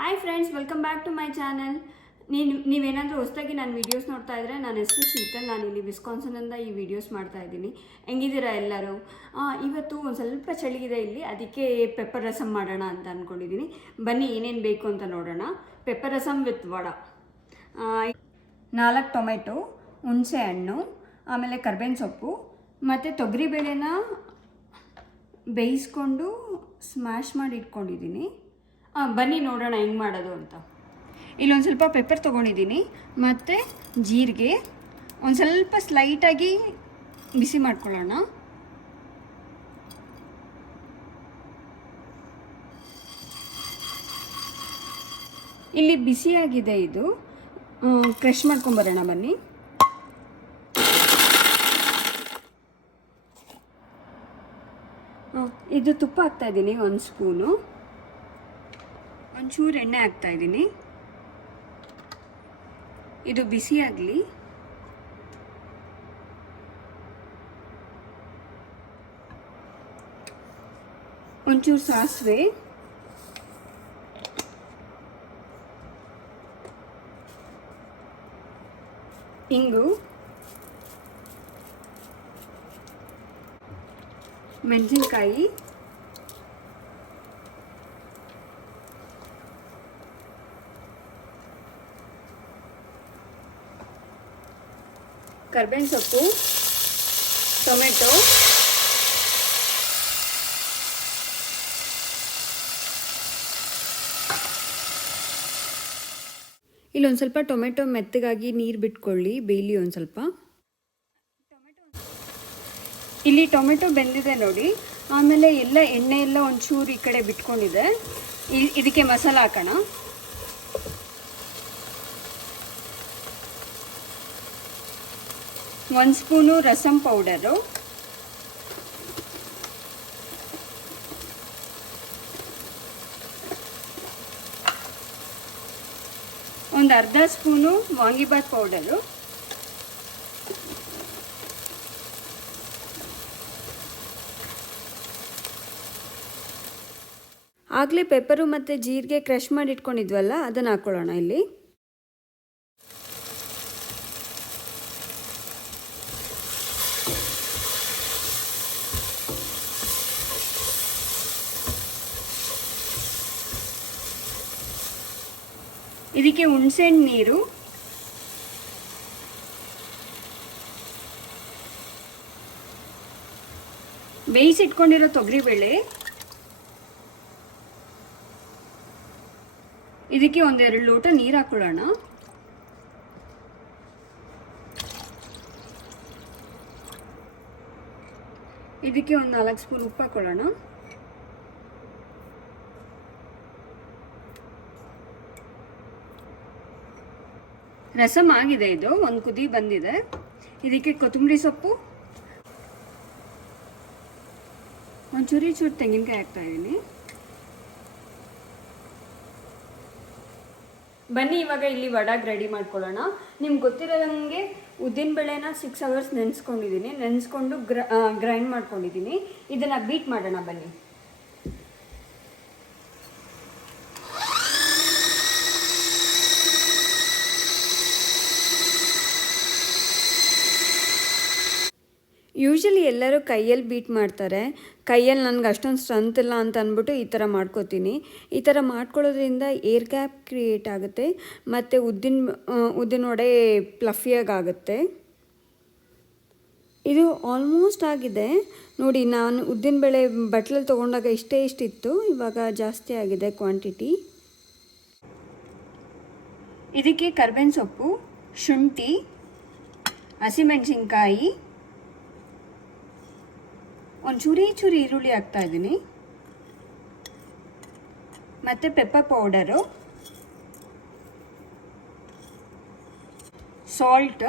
Hi friends, welcome back to my channel. ನೀವೇನಾದರೂ ಹೊಸದಾಗಿ ನನ್ನ ವೀಡಿಯೋಸ್ ನೋಡ್ತಾ ಇದ್ದರೆ, ನನ್ನ ಹೆಸರು ಶೀತಲ್. ನಾನಿಲ್ಲಿ ವಿಸ್ಕಾನ್ಸನ್ನಿಂದ ಈ ವಿಡಿಯೋಸ್ ಮಾಡ್ತಾ ಇದ್ದೀನಿ. ಹೆಂಗಿದ್ದೀರಾ ಎಲ್ಲರೂ? ಇವತ್ತು ಒಂದು ಸ್ವಲ್ಪ ಚಳಿಗಿದೆ ಇಲ್ಲಿ, ಅದಕ್ಕೆ ಪೆಪ್ಪರ್ ರಸಮ್ ಮಾಡೋಣ ಅಂತ ಅಂದ್ಕೊಂಡಿದ್ದೀನಿ. ಬನ್ನಿ ಏನೇನು ಬೇಕು ಅಂತ ನೋಡೋಣ. Pepper rasam with vada, 4 tomato, ಹುಣಸೆ ಹಣ್ಣು, ಆಮೇಲೆ ಕರ್ಬೇವಿನ ಸೊಪ್ಪು ಮತ್ತು ತೊಗರಿಬೇಳೆನ ಬೇಯಿಸ್ಕೊಂಡು ಸ್ಮ್ಯಾಶ್ ಮಾಡಿ ಇಟ್ಕೊಂಡಿದ್ದೀನಿ. ಬನ್ನಿ ನೋಡೋಣ ಹೆಂಗೆ ಮಾಡೋದು ಅಂತ. ಇಲ್ಲೊಂದು ಸ್ವಲ್ಪ ಪೆಪ್ಪರ್ ತೊಗೊಂಡಿದ್ದೀನಿ ಮತ್ತು ಜೀರಿಗೆ ಒಂದು ಸ್ವಲ್ಪ ಸ್ಲೈಟಾಗಿ ಬಿಸಿ ಮಾಡ್ಕೊಳ್ಳೋಣ. ಇಲ್ಲಿ ಬಿಸಿಯಾಗಿದೆ, ಇದು ಕ್ರಷ್ ಮಾಡ್ಕೊಂಬರೋಣ ಬನ್ನಿ. ಇದು ತುಪ್ಪ ಹಾಕ್ತಾಯಿದ್ದೀನಿ, 1 ಸ್ಪೂನು. ಒಂಚೂರು ಎಣ್ಣೆ ಹಾಕ್ತಾಯಿದ್ದೀನಿ. ಇದು ಬಿಸಿ ಆಗಲಿ. ಒಂಚೂರು ಸಾಸಿವೆ, ಇಂಗು, ಮೆಣಸಿನ್ಕಾಯಿ, ಕರ್ಬೇವಿನ ಸೊಪ್ಪು, ಟೊಮೆಟೊ, ಇಲ್ಲೊಂದು ಸ್ವಲ್ಪ ಟೊಮೆಟೊ ಮೆತ್ತಗಾಗಿ ನೀರು ಬಿಟ್ಕೊಳ್ಳಿ, ಬೇಯಲಿ ಒಂದು ಸ್ವಲ್ಪ. ಇಲ್ಲಿ ಟೊಮೆಟೊ ಬೆಂದಿದೆ ನೋಡಿ. ಆಮೇಲೆ ಎಲ್ಲ ಎಣ್ಣೆ ಎಲ್ಲ ಒಂಚೂರು ಈ ಕಡೆ ಬಿಟ್ಕೊಂಡಿದೆ. ಇದಕ್ಕೆ ಮಸಾಲ ಹಾಕೋಣ. ಒಂದು ಸ್ಪೂನು ರಸಮ್ ಪೌಡರು, ಒಂದು ಅರ್ಧ ಸ್ಪೂನು ವಾಂಗಿಬಾತ್ ಪೌಡರು, ಆಗಲೇ ಪೆಪ್ಪರು ಮತ್ತು ಜೀರಿಗೆ ಕ್ರಷ್ ಮಾಡಿ ಇಟ್ಕೊಂಡಿದ್ವಲ್ಲ, ಅದನ್ನು ಹಾಕ್ಕೊಳ್ಳೋಣ ಇಲ್ಲಿ. ಇದಕ್ಕೆ ಹುಣಸೆಹಣ್ಣು ನೀರು, ಬೇಯಿಸಿಟ್ಕೊಂಡಿರೋ ತೊಗರಿಬೇಳೆ, ಇದಕ್ಕೆ 1-2 ಲೋಟ ನೀರು ಹಾಕೊಳ್ಳೋಣ. ಇದಕ್ಕೆ 4 ಸ್ಪೂನ್ ಉಪ್ಪು ಹಾಕೊಳ್ಳೋಣ. ರಸಮ್ ಆಗಿದೆ, ಇದು ಒಂದು ಕುದಿ ಬಂದಿದೆ. ಇದಕ್ಕೆ ಕೊತ್ತಂಬರಿ ಸೊಪ್ಪು, ಒಂದು ಚೂರು ತೆಂಗಿನಕಾಯಿ ಹಾಕ್ತಾ ಇದ್ದೀನಿ. ಬನ್ನಿ ಇವಾಗ ಇಲ್ಲಿ ವಡಾಗೆ ರೆಡಿ ಮಾಡ್ಕೊಳ್ಳೋಣ. ನಿಮ್ಗೆ ಗೊತ್ತಿರೋದಂಗೆ ಉದ್ದಿನಬೇಳೆನ 6 ಅವರ್ಸ್ ನೆನೆಸ್ಕೊಂಡಿದ್ದೀನಿ. ನೆನೆಸ್ಕೊಂಡು ಗ್ರೈಂಡ್ ಮಾಡ್ಕೊಂಡಿದ್ದೀನಿ. ಇದನ್ನು ಬೀಟ್ ಮಾಡೋಣ ಬನ್ನಿ. ಯೂಶಲಿ ಎಲ್ಲರೂ ಕೈಯಲ್ಲಿ ಬೀಟ್ ಮಾಡ್ತಾರೆ. ಕೈಯಲ್ಲಿ ನನಗೆ ಅಷ್ಟೊಂದು ಸ್ಟ್ರೆಂತ್ ಇಲ್ಲ ಅಂತ ಅಂದ್ಬಿಟ್ಟು ಈ ಥರ ಮಾಡ್ಕೋತೀನಿ. ಈ ಥರ ಮಾಡ್ಕೊಳ್ಳೋದ್ರಿಂದ ಏರ್ ಗ್ಯಾಪ್ ಕ್ರಿಯೇಟ್ ಆಗುತ್ತೆ ಮತ್ತು ಉದ್ದಿನ ವಡೆ ಫ್ಲಫಿಯಾಗುತ್ತೆ. ಇದು ಆಲ್ಮೋಸ್ಟ್ ಆಗಿದೆ ನೋಡಿ. ನಾನು ಉದ್ದಿನಬೇಳೆ ಬಟ್ಲಲ್ಲಿ ತೊಗೊಂಡಾಗ ಇಷ್ಟಿತ್ತು, ಇವಾಗ ಜಾಸ್ತಿ ಆಗಿದೆ ಕ್ವಾಂಟಿಟಿ. ಇದಕ್ಕೆ ಕರ್ಬೇವಿನ ಸೊಪ್ಪು, ಶುಂಠಿ, ಹಸಿಮೆಣಸಿನ್ಕಾಯಿ, ಒಂದು ಚೂರಿ ಈರುಳ್ಳಿ ಹಾಕ್ತಾ ಇದ್ದೀನಿ ಮತ್ತು ಪೆಪ್ಪರ್ ಪೌಡರು, ಸಾಲ್ಟ್,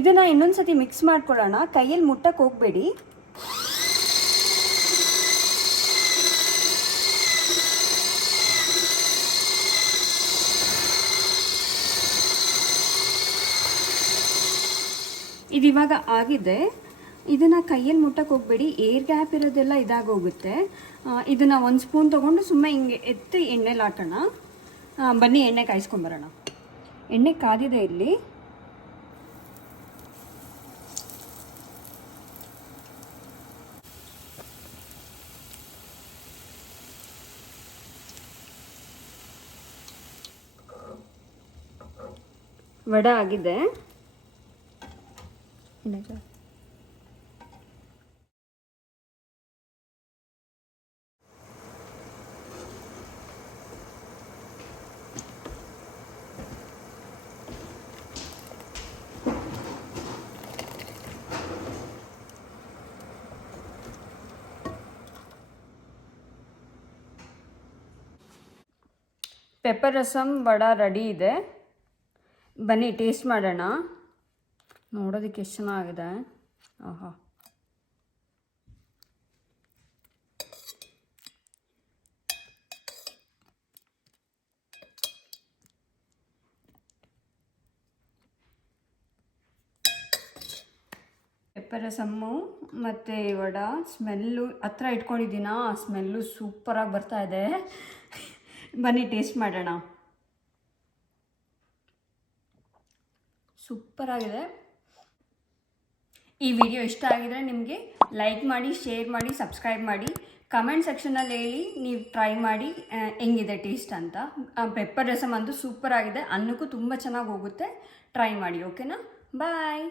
ಇದನ್ನು ಇನ್ನೊಂದು ಸತಿ ಮಿಕ್ಸ್ ಮಾಡ್ಕೊಳ್ಳೋಣ. ಕೈಯಲ್ಲಿ ಮುಟ್ಟಕ್ಕೆ ಹೋಗಬೇಡಿ. ಇದು ಇವಾಗ ಆಗಿದೆ. ಇದನ್ನು ಕೈಯಲ್ಲಿ ಮುಟ್ಟಕ್ಕೆ ಹೋಗಬೇಡಿ, ಏರ್ ಗ್ಯಾಪ್ ಇರೋದೆಲ್ಲ ಇದಾಗೋಗುತ್ತೆ. ಇದನ್ನು 1 ಸ್ಪೂನ್ ತೊಗೊಂಡು ಸುಮ್ಮನೆ ಹಿಂಗೆ ಎತ್ತಿ ಎಣ್ಣೆಲಿ ಹಾಕೋಣ. ಬನ್ನಿ ಎಣ್ಣೆ ಕಾಯಿಸ್ಕೊಂಬರೋಣ. ಎಣ್ಣೆ ಕಾದಿದೆ ಇಲ್ಲಿ. ವಡ ಆಗಿದೆ. ಪೆಪ್ಪರ್ ರಸಮ್ ವಡ ರೆಡಿ ಇದೆ. ಬನ್ನಿ ಟೇಸ್ಟ್ ಮಾಡೋಣ. ನೋಡೋದಕ್ಕೆ ಎಷ್ಟು ಚೆನ್ನಾಗಿದೆ. ಆಹಾ, ಪೆಪ್ಪರ್ ರಸಮ್ಮು ಮತ್ತು ವಡ ಸ್ಮೆಲ್ಲು ಹತ್ರ ಇಟ್ಕೊಂಡಿದ್ದೀನ, ಆ ಸ್ಮೆಲ್ಲು ಸೂಪರಾಗಿ ಬರ್ತಾ ಇದೆ. ಬನ್ನಿ ಟೇಸ್ಟ್ ಮಾಡೋಣ. ಸೂಪರಾಗಿದೆ. ಈ ವಿಡಿಯೋ ಇಷ್ಟ ಆಗಿದರೆ ನಿಮಗೆ ಲೈಕ್ ಮಾಡಿ, ಶೇರ್ ಮಾಡಿ, ಸಬ್ಸ್ಕ್ರೈಬ್ ಮಾಡಿ. ಕಮೆಂಟ್ ಸೆಕ್ಷನಲ್ಲಿ ಹೇಳಿ ನೀವು ಟ್ರೈ ಮಾಡಿ ಹೆಂಗಿದೆ ಟೇಸ್ಟ್ ಅಂತ. ಪೆಪ್ಪರ್ ರಸಮ್ ಅಂತೂ ಸೂಪರಾಗಿದೆ, ಅನ್ನಕ್ಕೂ ತುಂಬ ಚೆನ್ನಾಗಿ ಹೋಗುತ್ತೆ. ಟ್ರೈ ಮಾಡಿ. ಓಕೆನಾ? ಬಾಯ್.